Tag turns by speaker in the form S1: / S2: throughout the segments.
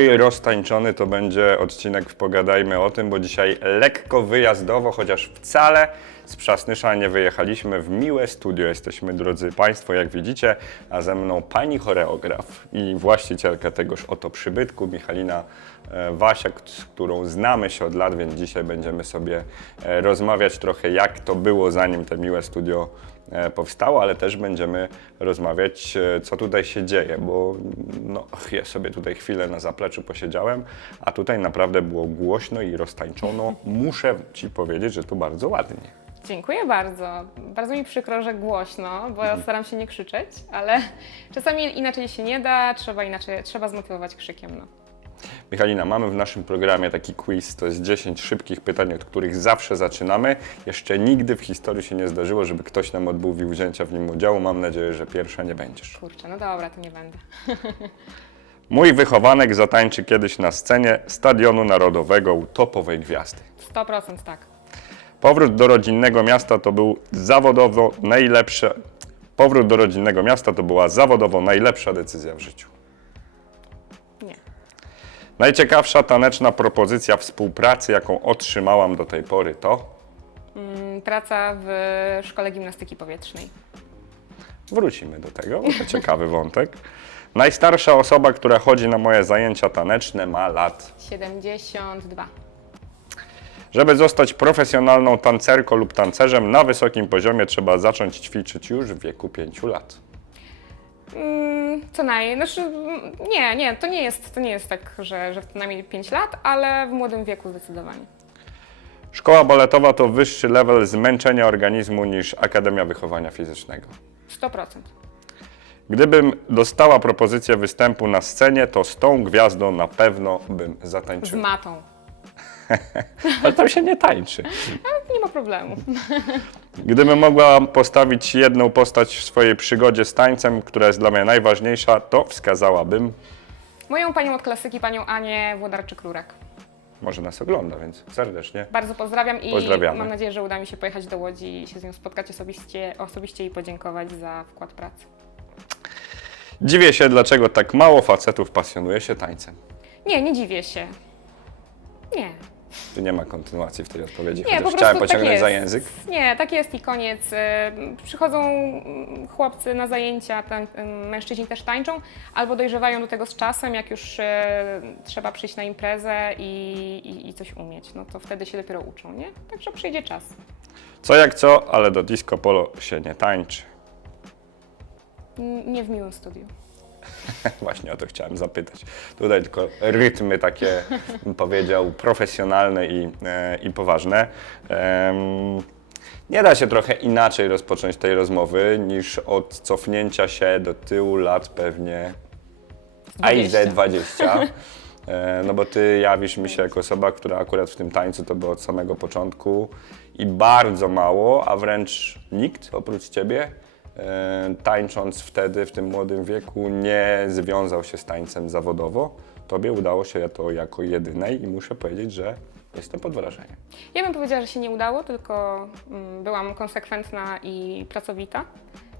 S1: Oj, roztańczony to będzie odcinek w Pogadajmy o tym, bo dzisiaj lekko wyjazdowo, chociaż wcale z Przasnysza nie wyjechaliśmy w miłe studio. Jesteśmy, drodzy Państwo, jak widzicie, a ze mną pani choreograf i właścicielka tegoż oto przybytku, Michalina e, Wasiak, z którą znamy się od lat, więc dzisiaj będziemy sobie e, rozmawiać trochę, jak to było, zanim te miłe studio e, powstało, ale też będziemy rozmawiać, co tutaj się dzieje, bo no, ja sobie tutaj chwilę na zapleczu posiedziałem, a tutaj naprawdę było głośno i roztańczono. Muszę Ci powiedzieć, że tu bardzo ładnie.
S2: Dziękuję bardzo. Bardzo mi przykro, że głośno, bo
S1: Mhm.
S2: ja staram się nie krzyczeć, ale czasami inaczej się nie da, trzeba inaczej, trzeba zmotywować krzykiem. No.
S1: Michalina, mamy w naszym programie taki quiz, to jest 10 szybkich pytań, od których zawsze zaczynamy. Jeszcze nigdy w historii się nie zdarzyło, żeby ktoś nam odmówił wzięcia w nim udziału. Mam nadzieję, że pierwsza nie będziesz.
S2: Kurczę, no dobra, to nie będę.
S1: Mój wychowanek zatańczy kiedyś na scenie Stadionu Narodowego u topowej gwiazdy.
S2: 100% tak.
S1: Powrót do rodzinnego miasta to był zawodowo najlepsza. Powrót do rodzinnego miasta to była zawodowo najlepsza decyzja w życiu. Najciekawsza taneczna propozycja współpracy, jaką otrzymałam do tej pory, to
S2: Mm, Praca w szkole gimnastyki powietrznej.
S1: wrócimy do tego, bo to ciekawy wątek. Najstarsza osoba, która chodzi na moje zajęcia taneczne, ma lat.
S2: 72.
S1: Żeby zostać profesjonalną tancerką lub tancerzem na wysokim poziomie, trzeba zacząć ćwiczyć już w wieku 5 lat.
S2: Mm, co naj... Znaczy, nie, nie, to nie jest, to nie jest tak, że, że co najmniej 5 lat, ale w młodym wieku zdecydowanie.
S1: Szkoła baletowa to wyższy level zmęczenia organizmu niż Akademia Wychowania Fizycznego.
S2: 100%.
S1: Gdybym dostała propozycję występu na scenie, to z tą gwiazdą na pewno bym
S2: Z matą.
S1: Ale tam się nie tańczy.
S2: Nie ma problemu.
S1: Gdybym mogła postawić jedną postać w swojej przygodzie z tańcem, która jest dla mnie najważniejsza, to wskazałabym,
S2: Moją panią od klasyki, panią Anię Włodarczyk-Rurek.
S1: może nas ogląda, więc serdecznie.
S2: Bardzo pozdrawiam i
S1: Pozdrawiamy.
S2: mam nadzieję, że uda mi się pojechać do Łodzi i się z nią spotkać osobiście, osobiście i podziękować za wkład pracy.
S1: Dziwię się, dlaczego tak mało facetów pasjonuje się tańcem.
S2: Nie, nie dziwię się. Nie.
S1: Tu nie ma kontynuacji w tej odpowiedzi,
S2: Nie,
S1: chociaż
S2: po prostu
S1: chciałem
S2: tak
S1: pociągnąć
S2: jest.
S1: za język.
S2: Nie, tak jest i koniec. Y, Przychodzą mm, chłopcy na zajęcia, ten, y, mężczyźni też tańczą, albo dojrzewają do tego z czasem, jak już y, trzeba przyjść na imprezę i, i, i coś umieć. No to wtedy się dopiero uczą, nie? Także przyjdzie czas.
S1: Co jak co, ale do disco polo się nie tańczy.
S2: Nie w miłym studiu.
S1: Właśnie o to chciałem zapytać. Tutaj tylko rytmy takie, bym powiedział, profesjonalne i, e, i poważne. Em, nie da się trochę inaczej rozpocząć tej rozmowy niż od cofnięcia się do tyłu lat pewnie AIZ 20. E, No bo ty jawisz mi się jako osoba, która akurat w tym tańcu to było od samego początku i bardzo mało, a wręcz nikt oprócz ciebie tańcząc wtedy w tym młodym wieku nie związał się z tańcem zawodowo. Tobie udało się to jako jedynej i muszę powiedzieć, że jestem pod wrażeniem.
S2: Ja bym powiedziała, że się nie udało, tylko mm, byłam konsekwentna i pracowita.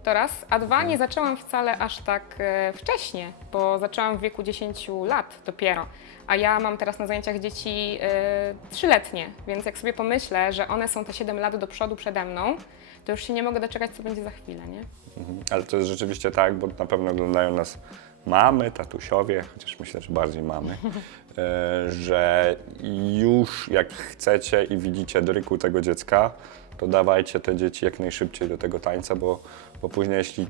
S2: To raz. A dwa, nie zaczęłam wcale aż tak e, wcześnie, bo zaczęłam w wieku 10 lat dopiero. A ja mam teraz na zajęciach dzieci e, trzyletnie, więc jak sobie pomyślę, że one są te 7 lat do przodu przede mną, to już się nie mogę doczekać, co będzie za chwilę, nie?
S1: Mhm. Ale to jest rzeczywiście tak, bo na pewno oglądają nas mamy, tatusiowie, chociaż myślę, że bardziej mamy, e, że już jak chcecie i widzicie dryku tego dziecka, to dawajcie te dzieci jak najszybciej do tego tańca, bo, bo później jeśli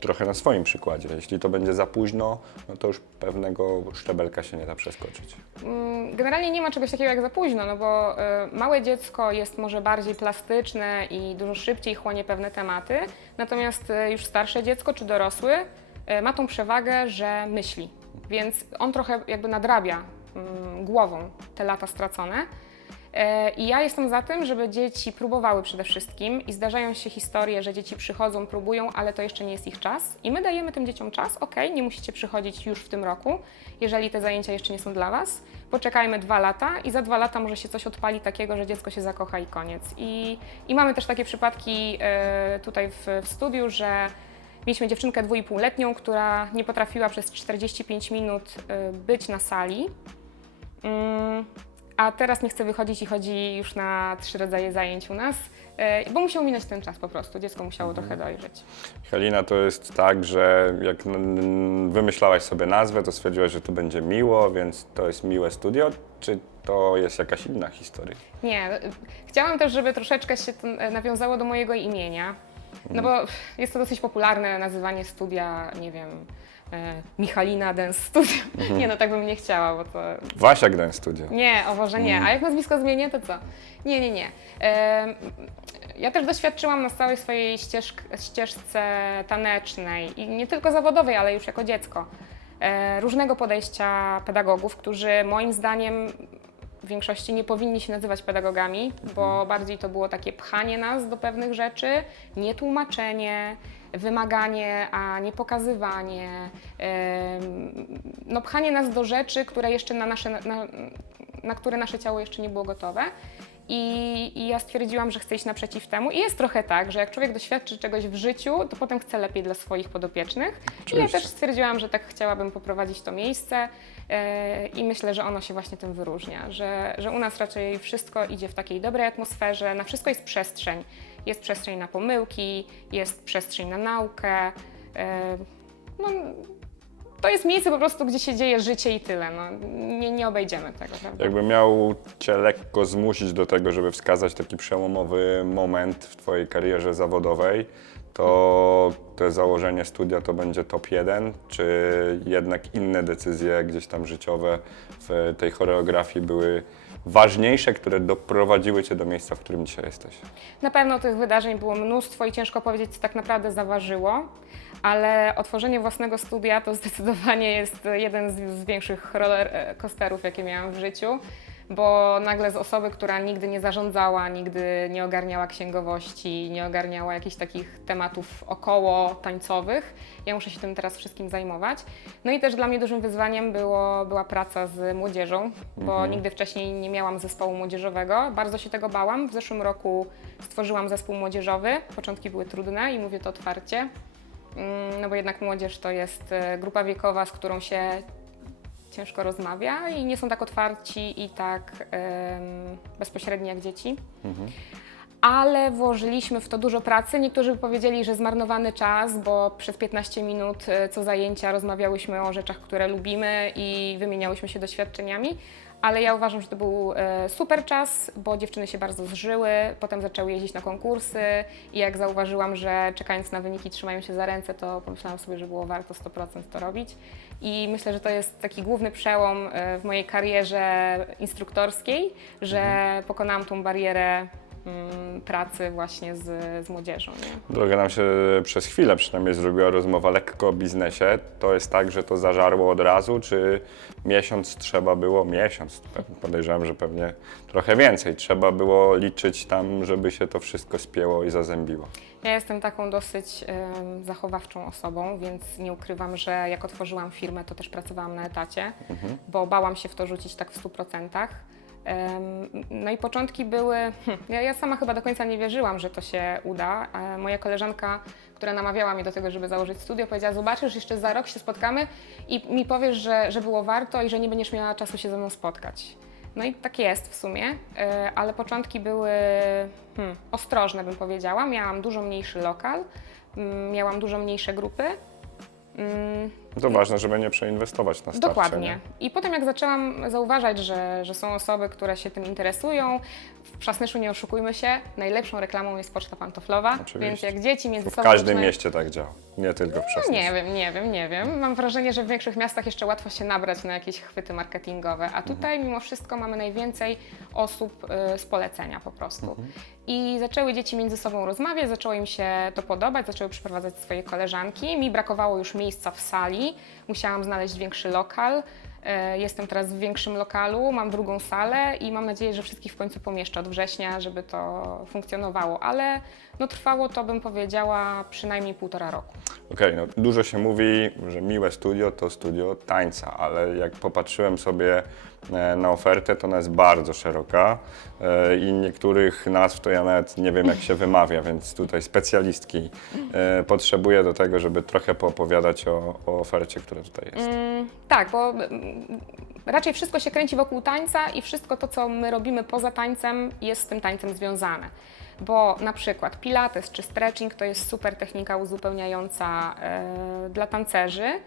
S1: trochę na swoim przykładzie, jeśli to będzie za późno, no to już pewnego szczebelka się nie da przeskoczyć.
S2: Mm, Generalnie nie ma czegoś takiego jak za późno, no bo y, małe dziecko jest może bardziej plastyczne i dużo szybciej chłonie pewne tematy, natomiast y, już starsze dziecko czy dorosły y, ma tą przewagę, że myśli, więc on trochę jakby nadrabia mm, głową te lata stracone. E, I ja jestem za tym, żeby dzieci próbowały przede wszystkim i zdarzają się historie, że dzieci przychodzą, próbują, ale to jeszcze nie jest ich czas. I my dajemy tym dzieciom czas, ok, nie musicie przychodzić już w tym roku, jeżeli te zajęcia jeszcze nie są dla Was. Poczekajmy dwa lata i za dwa lata może się coś odpali takiego, że dziecko się zakocha i koniec. I, i mamy też takie przypadki e, tutaj w, w studiu, że Mieliśmy dziewczynkę dwuipółletnią, która nie potrafiła przez 45 minut y, być na sali. A teraz nie chce wychodzić i chodzi już na trzy rodzaje zajęć u nas, y, bo musiał minąć ten czas po prostu. Dziecko musiało trochę dojrzeć.
S1: Halina, to jest tak, że jak wymyślałaś sobie nazwę, to stwierdziłaś, że to będzie miło, więc to jest miłe studio, czy to jest jakaś inna historia?
S2: Nie, chciałam też, żeby troszeczkę się to e, nawiązało do mojego imienia, no bo jest to dosyć popularne nazywanie studia, nie wiem, e, Michalina Dance Studio. Nie, no tak bym nie chciała, bo to
S1: Wasia Gdańsk Studio.
S2: Nie, o Boże, nie. A jak nazwisko zmienię, to co? Nie, nie, nie. Em, Ja też doświadczyłam na całej swojej ścieżk, ścieżce tanecznej i nie tylko zawodowej, ale już jako dziecko, e, różnego podejścia pedagogów, którzy moim zdaniem w większości nie powinni się nazywać pedagogami, bo bardziej to było takie pchanie nas do pewnych rzeczy, nie tłumaczenie, wymaganie, a nie pokazywanie, no pchanie nas do rzeczy, które jeszcze na nasze, na, na które nasze ciało jeszcze nie było gotowe. I, I ja stwierdziłam, że chcę iść naprzeciw temu. I jest trochę tak, że jak człowiek doświadczy czegoś w życiu, to potem chce lepiej dla swoich podopiecznych. I ja
S1: Oczywiście.
S2: też stwierdziłam, że tak chciałabym poprowadzić to miejsce i myślę, że ono się właśnie tym wyróżnia, że, że u nas raczej wszystko idzie w takiej dobrej atmosferze, na wszystko jest przestrzeń. Jest przestrzeń na pomyłki, jest przestrzeń na naukę. E, no, to jest miejsce po prostu, gdzie się dzieje życie i tyle. No, nie, nie obejdziemy tego, prawda?
S1: Jakby miał Cię lekko zmusić do tego, żeby wskazać taki przełomowy moment w Twojej karierze zawodowej, to to założenie studia to będzie top 1, czy jednak inne decyzje gdzieś tam życiowe w tej choreografii były ważniejsze, które doprowadziły Cię do miejsca, w którym dzisiaj jesteś?
S2: Na pewno tych wydarzeń było mnóstwo i ciężko powiedzieć, co tak naprawdę zaważyło, ale otworzenie własnego studia to zdecydowanie jest jeden z, z większych roller e, jakie miałam w życiu, bo nagle z osoby, która nigdy nie zarządzała, nigdy nie ogarniała księgowości, nie ogarniała jakichś takich tematów około tańcowych, ja muszę się tym teraz wszystkim zajmować. No i też dla mnie dużym wyzwaniem było, była praca z młodzieżą, bo nigdy wcześniej nie miałam zespołu młodzieżowego. Bardzo się tego bałam. W zeszłym roku stworzyłam zespół młodzieżowy. Początki były trudne i mówię to otwarcie, Mm, no bo jednak młodzież to jest e, grupa wiekowa, z którą się ciężko rozmawia i nie są tak otwarci i tak bezpośredni jak dzieci. Ale włożyliśmy w to dużo pracy. Niektórzy by powiedzieli, że zmarnowany czas, bo przez 15 minut e, co zajęcia rozmawiałyśmy o rzeczach, które lubimy i wymieniałyśmy się doświadczeniami. Ale ja uważam, że to był e, super czas, bo dziewczyny się bardzo zżyły, potem zaczęły jeździć na konkursy i jak zauważyłam, że czekając na wyniki trzymają się za ręce, to pomyślałam sobie, że było warto 100% to robić. I myślę, że to jest taki główny przełom e, w mojej karierze instruktorskiej, że pokonałam tą barierę pracy właśnie z, z młodzieżą. Nie?
S1: Droga nam się przez chwilę przynajmniej zrobiła rozmowa lekko o biznesie. To jest tak, że to zażarło od razu, czy miesiąc trzeba było, miesiąc, pe- podejrzewam, że pewnie trochę więcej, trzeba było liczyć tam, żeby się to wszystko spięło i zazębiło.
S2: Ja jestem taką dosyć em, zachowawczą osobą, więc nie ukrywam, że jak otworzyłam firmę, to też pracowałam na etacie, bo bałam się w to rzucić tak w 100%. Em, No i początki były. Ja, ja sama chyba do końca nie wierzyłam, że to się uda. Moja koleżanka, która namawiała mnie do tego, żeby założyć studio, powiedziała: Zobaczysz, jeszcze za rok się spotkamy i mi powiesz, że, że było warto i że nie będziesz miała czasu się ze mną spotkać. No i tak jest w sumie, e, ale początki były hmm, ostrożne, bym powiedziała. Miałam dużo mniejszy lokal, mm, miałam dużo mniejsze grupy.
S1: To ważne, żeby nie przeinwestować na starcie.
S2: Dokładnie.
S1: Nie?
S2: I potem jak zaczęłam zauważać, że, że są osoby, które się tym interesują, w Przasnyszu nie oszukujmy się, najlepszą reklamą jest poczta pantoflowa,
S1: Oczywiście.
S2: więc jak dzieci między
S1: W
S2: sobą
S1: każdym
S2: zaczynają-
S1: mieście tak działa, nie tylko w
S2: no,
S1: Przasnyszu.
S2: nie wiem, nie wiem, nie wiem. Mam wrażenie, że w większych miastach jeszcze łatwo się nabrać na jakieś chwyty marketingowe, a tutaj mimo wszystko mamy najwięcej osób y, z polecenia po prostu. I zaczęły dzieci między sobą rozmawiać, zaczęło im się to podobać, zaczęły przyprowadzać swoje koleżanki. Mi brakowało już miejsca w sali, musiałam znaleźć większy lokal. E, Jestem teraz w większym lokalu, mam drugą salę i mam nadzieję, że wszystkich w końcu pomieszczę od września, żeby to funkcjonowało, ale no, trwało to, bym powiedziała, przynajmniej półtora roku.
S1: Okej, no dużo się mówi, że miłe studio to studio tańca, ale jak popatrzyłem sobie e, na ofertę, to ona jest bardzo szeroka e, i niektórych nazw to ja nawet nie wiem jak się wymawia, więc tutaj specjalistki e, potrzebuję do tego, żeby trochę poopowiadać o, o ofercie, która tutaj jest.
S2: Mm, tak, bo mm, raczej wszystko się kręci wokół tańca i wszystko to, co my robimy poza tańcem, jest z tym tańcem związane. Bo na przykład pilates czy stretching to jest super technika uzupełniająca e, dla tancerzy,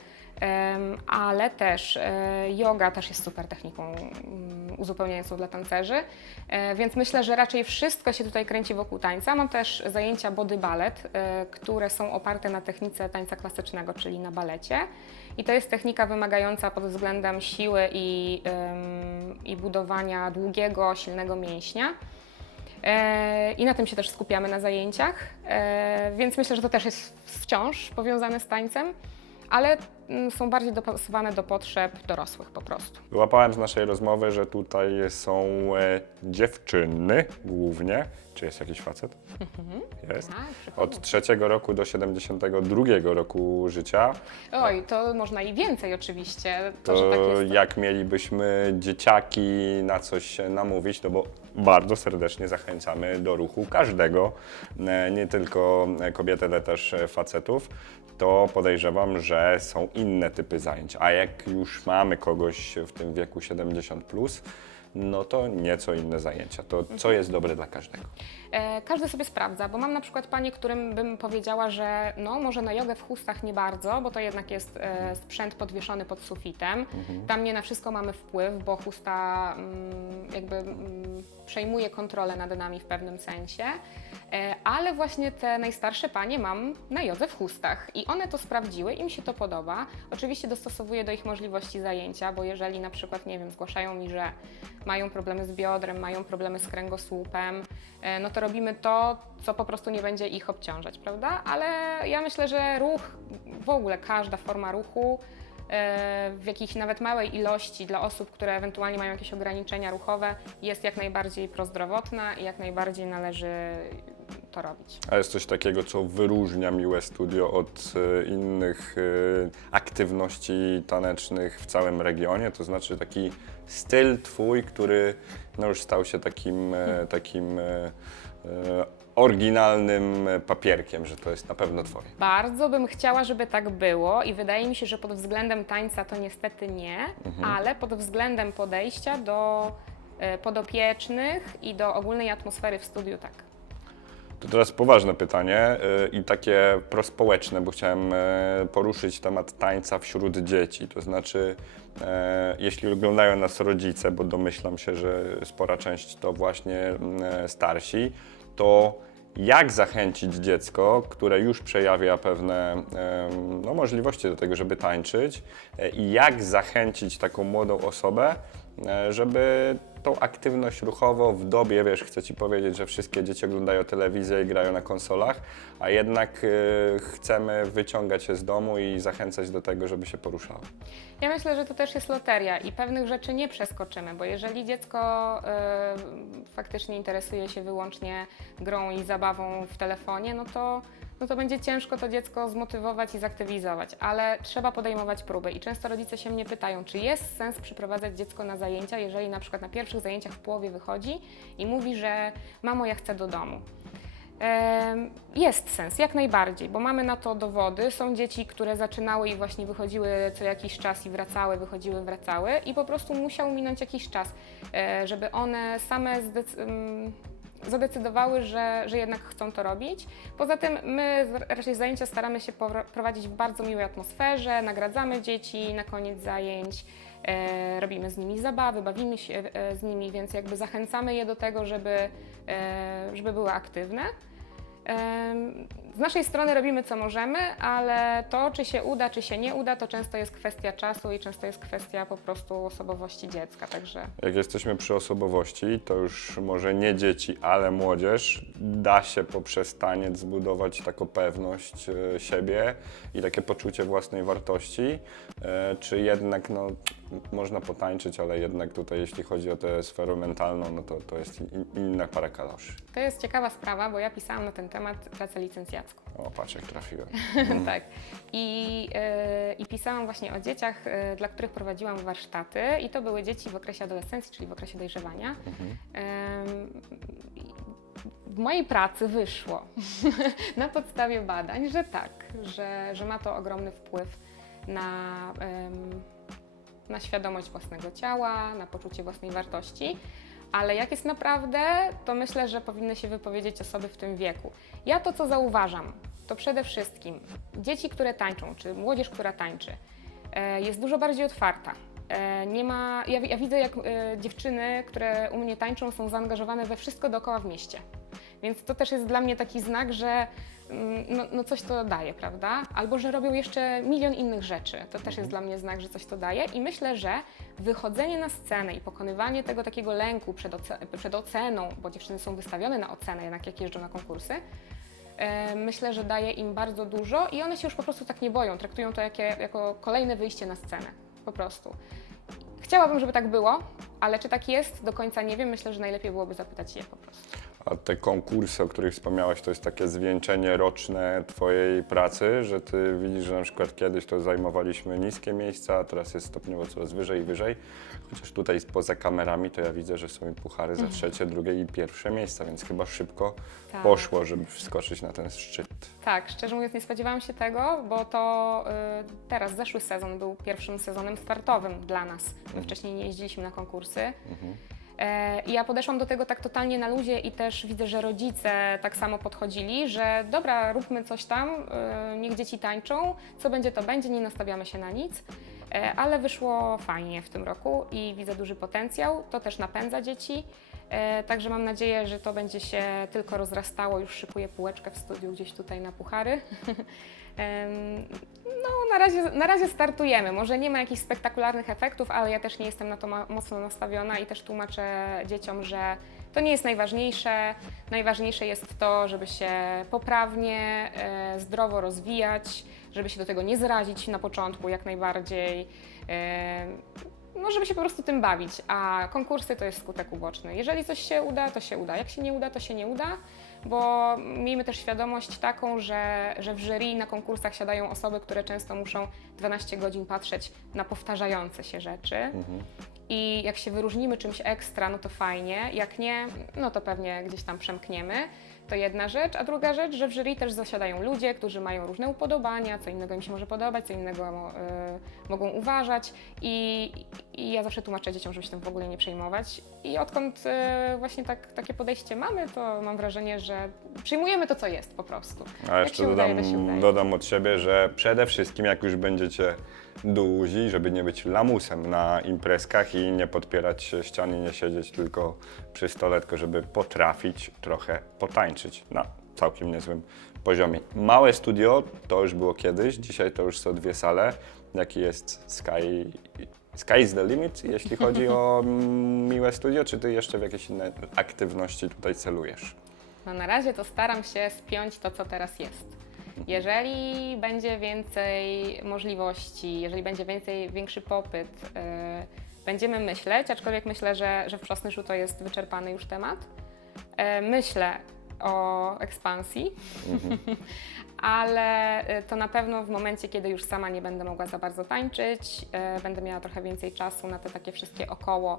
S2: ale też e, yoga też jest super techniką mm, uzupełniającą dla tancerzy, e, więc myślę, że raczej wszystko się tutaj kręci wokół tańca. Mam też zajęcia body ballet, które są oparte na technice tańca klasycznego, czyli na balecie. I to jest technika wymagająca pod względem siły i, i budowania długiego, silnego mięśnia. E, I na tym się też skupiamy na zajęciach, e, więc myślę, że to też jest wciąż powiązane z tańcem, ale są bardziej dopasowane do potrzeb dorosłych po prostu.
S1: Wyłapałem z naszej rozmowy, że tutaj są e, dziewczyny głównie. Czy jest jakiś facet? Jest.
S2: Tak.
S1: Od trzeciego roku do 72 roku życia.
S2: Oj, to można i więcej oczywiście. To, że
S1: To
S2: tak jest.
S1: jak mielibyśmy dzieciaki na coś namówić, no bo bardzo serdecznie zachęcamy do ruchu każdego, e, nie tylko kobiety, ale też facetów, to podejrzewam, że są inne typy zajęć. A jak już mamy kogoś w tym wieku 70+, plus, no to nieco inne zajęcia. To co jest dobre dla każdego?
S2: E, Każdy sobie sprawdza, bo mam na przykład panie, którym bym powiedziała, że no może na jogę w chustach nie bardzo, bo to jednak jest e, sprzęt podwieszony pod sufitem. Tam nie na wszystko mamy wpływ, bo chusta mm, jakby mm, przejmuje kontrolę nad nami w pewnym sensie. E, Ale właśnie te najstarsze panie mam na jodze w chustach i one to sprawdziły, im się to podoba. Oczywiście dostosowuję do ich możliwości zajęcia, bo jeżeli na przykład, nie wiem, zgłaszają mi, że mają problemy z biodrem, mają problemy z kręgosłupem, no to robimy to, co po prostu nie będzie ich obciążać, prawda? Ale ja myślę, że ruch, w ogóle każda forma ruchu, e, w jakiejś nawet małej ilości dla osób, które ewentualnie mają jakieś ograniczenia ruchowe, jest jak najbardziej prozdrowotna i jak najbardziej należy to robić.
S1: A jest coś takiego, co wyróżnia Miłe Studio od e, innych e, aktywności tanecznych w całym regionie? To znaczy taki styl twój, który no już stał się takim, takim oryginalnym papierkiem, że to jest na pewno twoje.
S2: Bardzo bym chciała, żeby tak było i wydaje mi się, że pod względem tańca to niestety nie, ale pod względem podejścia do e, podopiecznych i do ogólnej atmosfery w studiu tak.
S1: To teraz poważne pytanie y, i takie prospołeczne, bo chciałem e, poruszyć temat tańca wśród dzieci. To znaczy, e, jeśli oglądają nas rodzice, bo domyślam się, że spora część to właśnie e, starsi, to jak zachęcić dziecko, które już przejawia pewne no, możliwości do tego, żeby tańczyć, e, i jak zachęcić taką młodą osobę, żeby tą aktywność ruchową w dobie, wiesz, chcę Ci powiedzieć, że wszystkie dzieci oglądają telewizję i grają na konsolach, a jednak e, chcemy wyciągać je z domu i zachęcać do tego, żeby się poruszało.
S2: Ja myślę, że to też jest loteria i pewnych rzeczy nie przeskoczymy, bo jeżeli dziecko e, faktycznie interesuje się wyłącznie grą i zabawą w telefonie, no to, no to będzie ciężko to dziecko zmotywować i zaktywizować, ale trzeba podejmować próby i często rodzice się mnie pytają, czy jest sens przyprowadzać dziecko na zajęcia, jeżeli na przykład na pierwszych zajęciach w połowie wychodzi i mówi, że mamo, ja chcę do domu. Jest sens, jak najbardziej, bo mamy na to dowody. Są dzieci, które zaczynały i właśnie wychodziły co jakiś czas i wracały, wychodziły, wracały i po prostu musiał minąć jakiś czas, e, żeby one same zdec- em, zadecydowały, że, że jednak chcą to robić. Poza tym my raczej zajęcia staramy się prowadzić w bardzo miłej atmosferze, nagradzamy dzieci na koniec zajęć, e, robimy z nimi zabawy, bawimy się e, z nimi, więc jakby zachęcamy je do tego, żeby, e, żeby były aktywne. Z naszej strony robimy co możemy, ale to, czy się uda, czy się nie uda, to często jest kwestia czasu i często jest kwestia po prostu osobowości dziecka, także
S1: Jak jesteśmy przy osobowości, to już może nie dzieci, ale młodzież, da się poprzez taniec zbudować taką pewność e, siebie i takie poczucie własnej wartości, e, czy jednak no, można potańczyć, ale jednak tutaj jeśli chodzi o tę sferę mentalną, no to, to jest in, inna para kaloszy.
S2: to jest ciekawa sprawa, bo ja pisałam na ten temat pracę licencjacką.
S1: O, patrz jak trafiłem.
S2: tak. I, e, I pisałam właśnie o dzieciach, e, dla których prowadziłam warsztaty i to były dzieci w okresie adolescencji, czyli w okresie dojrzewania. I w mojej pracy wyszło na podstawie badań, że tak, że, że ma to ogromny wpływ na, na świadomość własnego ciała, na poczucie własnej wartości. Ale jak jest naprawdę, to myślę, że powinny się wypowiedzieć osoby w tym wieku. Ja to, co zauważam, to przede wszystkim dzieci, które tańczą, czy młodzież, która tańczy, e, jest dużo bardziej otwarta. E, Nie ma, ja, ja widzę, jak e, dziewczyny, które u mnie tańczą, są zaangażowane we wszystko dookoła w mieście. Więc to też jest dla mnie taki znak, że mm, no, no coś to daje, prawda? Albo że robią jeszcze milion innych rzeczy. To też jest dla mnie znak, że coś to daje. I myślę, że wychodzenie na scenę i pokonywanie tego takiego lęku przed, przed oceną, bo dziewczyny są wystawione na ocenę, jednak jak jeżdżą na konkursy, e, myślę, że daje im bardzo dużo i one się już po prostu tak nie boją. Traktują to jakie, jako kolejne wyjście na scenę. Po prostu. Chciałabym, żeby tak było, ale czy tak jest, do końca nie wiem. Myślę, że najlepiej byłoby zapytać je po prostu.
S1: A te konkursy, o których wspomniałaś, to jest takie zwieńczenie roczne Twojej pracy, że Ty widzisz, że na przykład kiedyś to zajmowaliśmy niskie miejsca, a teraz jest stopniowo coraz wyżej i wyżej. Chociaż tutaj poza kamerami to ja widzę, że są i puchary za trzecie, drugie i pierwsze miejsca, więc chyba szybko
S2: Tak.
S1: poszło, żeby wskoczyć na ten szczyt.
S2: Tak, szczerze mówiąc nie spodziewałam się tego, bo to y, teraz zeszły sezon był pierwszym sezonem startowym dla nas. My wcześniej nie jeździliśmy na konkursy. E, I ja podeszłam do tego tak totalnie na luzie i też widzę, że rodzice tak samo podchodzili, że dobra, róbmy coś tam, y, niech dzieci tańczą, co będzie to będzie, nie nastawiamy się na nic. E, Ale wyszło fajnie w tym roku i widzę duży potencjał. To też napędza dzieci. E, Także mam nadzieję, że to będzie się tylko rozrastało. Już szykuję półeczkę w studiu gdzieś tutaj na puchary. No, na razie, na razie startujemy. Może nie ma jakichś spektakularnych efektów, ale ja też nie jestem na to mocno nastawiona i też tłumaczę dzieciom, że to nie jest najważniejsze. Najważniejsze jest to, żeby się poprawnie, e, zdrowo rozwijać, żeby się do tego nie zrazić na początku jak najbardziej. No, żeby się po prostu tym bawić, a konkursy to jest skutek uboczny. Jeżeli coś się uda, to się uda. Jak się nie uda, to się nie uda, bo miejmy też świadomość taką, że, że w jury na konkursach siadają osoby, które często muszą 12 godzin patrzeć na powtarzające się rzeczy. I jak się wyróżnimy czymś ekstra, no to fajnie. Jak nie, no to pewnie gdzieś tam przemkniemy. To jedna rzecz. A druga rzecz, że w jury też zasiadają ludzie, którzy mają różne upodobania, co innego im się może podobać, co innego y, mogą uważać. I, I ja zawsze tłumaczę dzieciom, żeby się tym w ogóle nie przejmować. I odkąd y, właśnie tak, takie podejście mamy, to mam wrażenie, że przyjmujemy to, co jest po prostu.
S1: A jeszcze dodam,
S2: udaje.
S1: dodam od siebie, że przede wszystkim jak już będziecie duzi, żeby nie być lamusem na imprezkach i nie podpierać się ścian i nie siedzieć tylko przy stole, tylko żeby potrafić trochę potańczyć na całkiem niezłym poziomie. Małe studio to już było kiedyś, dzisiaj to już są dwie sale. Jaki jest Sky... Sky is the limit, jeśli chodzi o mm, miłe studio, czy ty jeszcze w jakieś inne aktywności tutaj celujesz?
S2: No na razie to staram się spiąć to, co teraz jest. Jeżeli będzie więcej możliwości, jeżeli będzie więcej, większy popyt, yy, będziemy myśleć, aczkolwiek myślę, że, że w Czosnyszu to jest wyczerpany już temat. Yy, myślę o ekspansji, ale yy, to na pewno w momencie, kiedy już sama nie będę mogła za bardzo tańczyć, yy, będę miała trochę więcej czasu na te takie wszystkie około,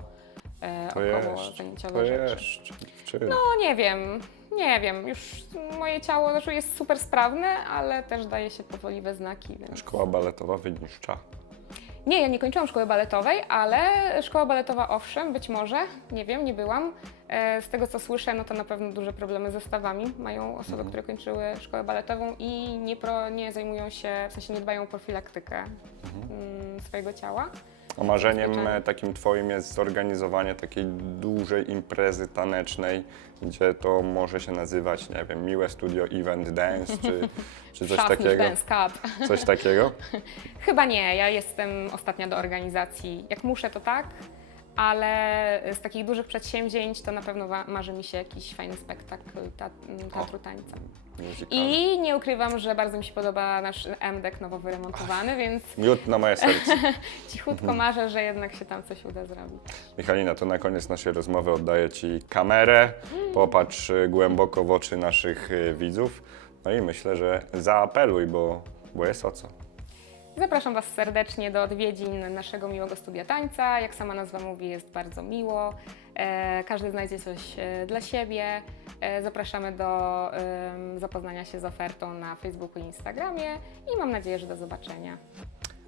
S1: To
S2: około zajęciowe
S1: to
S2: rzeczy.
S1: jeszcze, dziewczyno.
S2: No nie wiem, nie wiem. Już moje ciało znaczy jest super sprawne, ale też daje się powoli we znaki. Więc...
S1: Szkoła baletowa wyniszcza.
S2: Nie, ja nie kończyłam szkoły baletowej, ale szkoła baletowa owszem, być może, nie wiem, nie byłam. E, Z tego co słyszę, no to na pewno duże problemy ze stawami mają osoby, które kończyły szkołę baletową i nie, pro, nie zajmują się, w sensie nie dbają o profilaktykę mm, swojego ciała.
S1: A marzeniem takim twoim jest zorganizowanie takiej dużej imprezy tanecznej, gdzie to może się nazywać, nie wiem, Miłe Studio Event Dance, czy, czy coś
S2: Szafnik
S1: takiego.
S2: Dance Cup.
S1: Coś takiego?
S2: Chyba nie, ja jestem ostatnia do organizacji. Jak muszę, to tak, ale z takich dużych przedsięwzięć to na pewno marzy mi się jakiś fajny spektakl ta- teatru tańca. I nie ukrywam, że bardzo mi się podoba nasz MDek nowo wyremontowany, więc
S1: Miód na moje serce.
S2: cichutko marzę, że jednak się tam coś uda zrobić.
S1: Michalina, to na koniec naszej rozmowy oddaję Ci kamerę. Popatrz y, głęboko w oczy naszych y, widzów. No i myślę, że zaapeluj, bo, bo jest o co.
S2: Zapraszam Was serdecznie do odwiedzin naszego miłego studia tańca. Jak sama nazwa mówi, jest bardzo miło. E, każdy znajdzie coś e, dla siebie. E, zapraszamy do zapoznania się z ofertą na Facebooku i Instagramie i mam nadzieję, że do zobaczenia.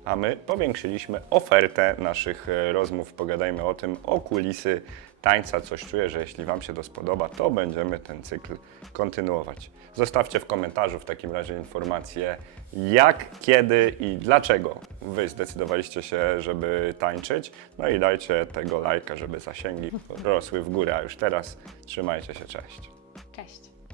S1: A my powiększyliśmy ofertę naszych rozmów. Pogadajmy o tym, o kulisy tańca. Coś czuję, że jeśli Wam się to spodoba, to będziemy ten cykl kontynuować. Zostawcie w komentarzu w takim razie informację, jak, kiedy i dlaczego Wy zdecydowaliście się, żeby tańczyć. No i dajcie tego lajka, żeby zasięgi rosły w górę. A już teraz trzymajcie się, cześć.